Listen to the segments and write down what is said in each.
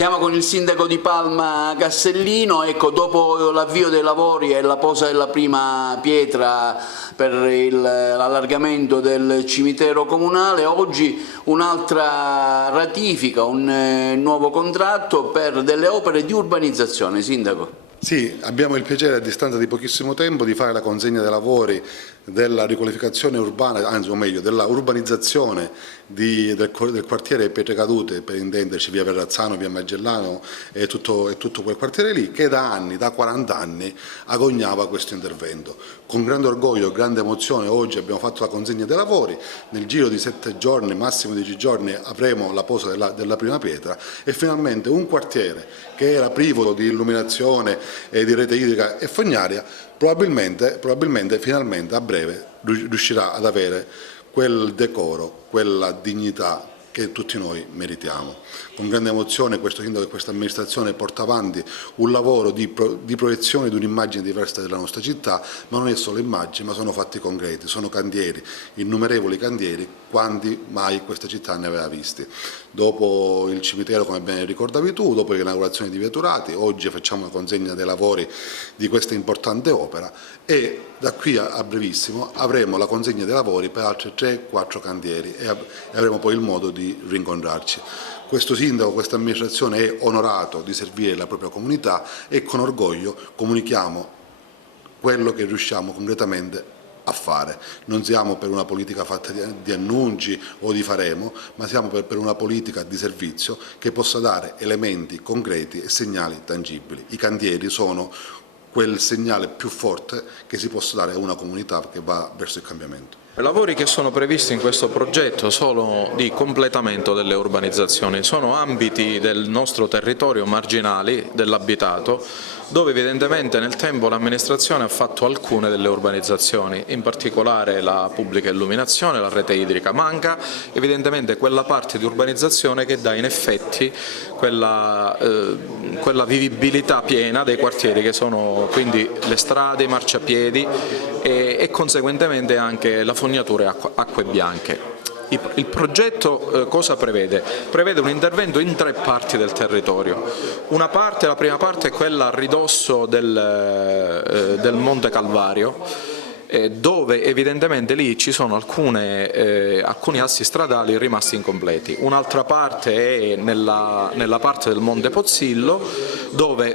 Siamo con il sindaco di Palma Castellino, ecco, dopo l'avvio dei lavori e la posa della prima pietra per l'allargamento del cimitero comunale, oggi un'altra ratifica, un nuovo contratto per delle opere di urbanizzazione. Sindaco. Sì, abbiamo il piacere a distanza di pochissimo tempo di fare la consegna dei lavori della riqualificazione urbana, anzi o meglio della urbanizzazione del quartiere Pietre Cadute, per intenderci via Verrazzano, via Magellano e tutto quel quartiere lì, che da anni, da 40 anni, agognava questo intervento. Con grande orgoglio e grande emozione oggi abbiamo fatto la consegna dei lavori, nel giro di 7 giorni, massimo 10 giorni avremo la posa della prima pietra e finalmente un quartiere che era privo di illuminazione e di rete idrica e fognaria probabilmente finalmente a breve riuscirà ad avere quel decoro, quella dignità che tutti noi meritiamo. Con grande emozione questo sindaco e questa amministrazione porta avanti un lavoro di proiezione di un'immagine diversa della nostra città, ma non è solo immagine, ma sono fatti concreti, sono cantieri, innumerevoli cantieri, quanti mai questa città ne aveva visti. Dopo il cimitero, come bene ricordavi tu, dopo l'inaugurazione di Via Turati, oggi facciamo la consegna dei lavori di questa importante opera e da qui a brevissimo avremo la consegna dei lavori per altri 3-4 cantieri e avremo poi il modo di rincontrarci. Questo sindaco, questa amministrazione è onorato di servire la propria comunità e con orgoglio comunichiamo quello che riusciamo concretamente a fare. Non siamo per una politica fatta di annunci o di faremo, ma siamo per una politica di servizio che possa dare elementi concreti e segnali tangibili. I cantieri sono quel segnale più forte che si possa dare a una comunità che va verso il cambiamento. I lavori che sono previsti in questo progetto sono di completamento delle urbanizzazioni, sono ambiti del nostro territorio marginali dell'abitato dove evidentemente nel tempo l'amministrazione ha fatto alcune delle urbanizzazioni, in particolare la pubblica illuminazione, la rete idrica. Manca evidentemente quella parte di urbanizzazione che dà in effetti quella vivibilità piena dei quartieri che sono quindi le strade, i marciapiedi e conseguentemente anche la fognatura acque bianche. Il progetto cosa prevede? Prevede un intervento in 3 parti del territorio. La prima parte è quella a ridosso del Monte Calvario, dove evidentemente lì ci sono alcuni assi stradali rimasti incompleti. Un'altra parte è nella parte del Monte Pozzillo, dove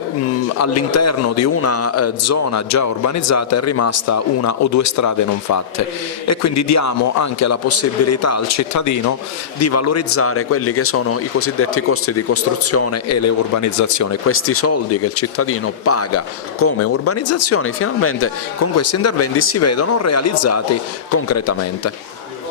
all'interno di una zona già urbanizzata è rimasta 1 o 2 strade non fatte e quindi diamo anche la possibilità al cittadino di valorizzare quelli che sono i cosiddetti costi di costruzione e le urbanizzazioni. Questi soldi che il cittadino paga come urbanizzazioni finalmente con questi interventi si vedono realizzati concretamente.